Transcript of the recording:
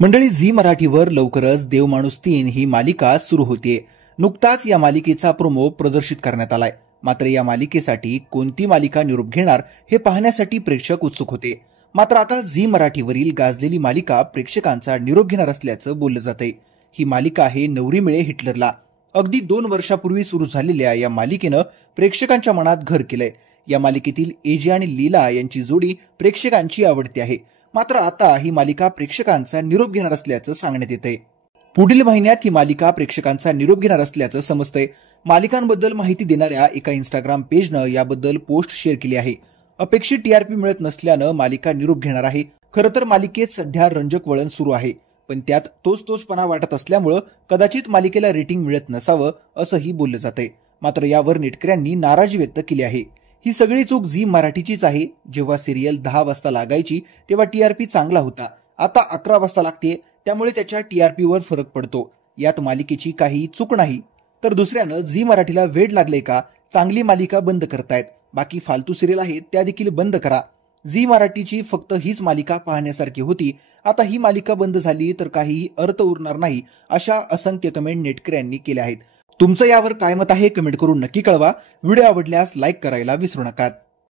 मंडळी, झी मराठीवर लवकरच देव माणूस 3 ही मालिका सुरू होतीये। नुकताच या मालिकेचा प्रोमो प्रदर्शित करण्यात आलाय। मात्र या मालिकेसाठी कोणती मालिका निरोप घेणार हे पाहण्यासाठी प्रेक्षक उत्सुक होते। मात्र आता झी मराठीवरील गाजलेली मालिका प्रेक्षकांचा निरोप घेणार असल्याचं बोललं जातंय। ही मालिका आहे नवरी मिळे हिटलरला। अगदी 2 वर्षापूर्वी सुरू झालेल्या या मालिकेनं प्रेक्षकांच्या मनात घर केलंय। या मालिकेतील एजे आणि लीला यांची जोडी प्रेक्षकांची आवडती आहे। मात्र आता ही मालिका प्रेक्षकांचा निरोप घेणार असल्याचं सांगण्यात येतंय। पुढील महिन्यात ही मालिका प्रेक्षकांचा निरोप घेणार असल्याचं समजतंय। मालिकांबद्दल माहिती देणाऱ्या एका इंस्टाग्राम पेजनं याबद्दल पोस्ट शेअर केली आहे। अपेक्षित टीआरपी मिळत नसल्यानं मालिका निरोप घेणार आहे। खरं तर मालिकेत सध्या रंजक वळण सुरू आहे, पण त्यात तोचपणा वाटत असल्यामुळं कदाचित मालिकेला रेटिंग मिळत नसावं असंही बोललं जातंय। मात्र यावर नेटकऱ्यांनी नाराजी व्यक्त केली आहे। ही सगळी चूक झी मराठीचीच आहे। जेव्हा सिरियल 10 वाजता लागायची तेव्हा टीआरपी चांगला होता, आता 11 वाजता लागते, त्यामुळे त्याच्या टीआरपीवर फरक पडतो। यात मालिकेची काही चूक नाही। तर दुसऱ्यानं झी मराठीला वेड लागले का चांगली मालिका बंद करतायत, बाकी फालतू सिरियल आहेत त्या देखील बंद करा। झी मराठीची फक्त हीच मालिका पाहण्यासारखी होती, आता ही मालिका बंद झाली तर काहीही अर्थ उरणार नाही, अशा असंख्य कमेंट नेटकऱ्यांनी केल्या आहेत। तुमचं यावर काय मत आहे कमेंट करून नक्की कळवा। व्हिडिओ आवडल्यास लाईक करायला विसरू नका।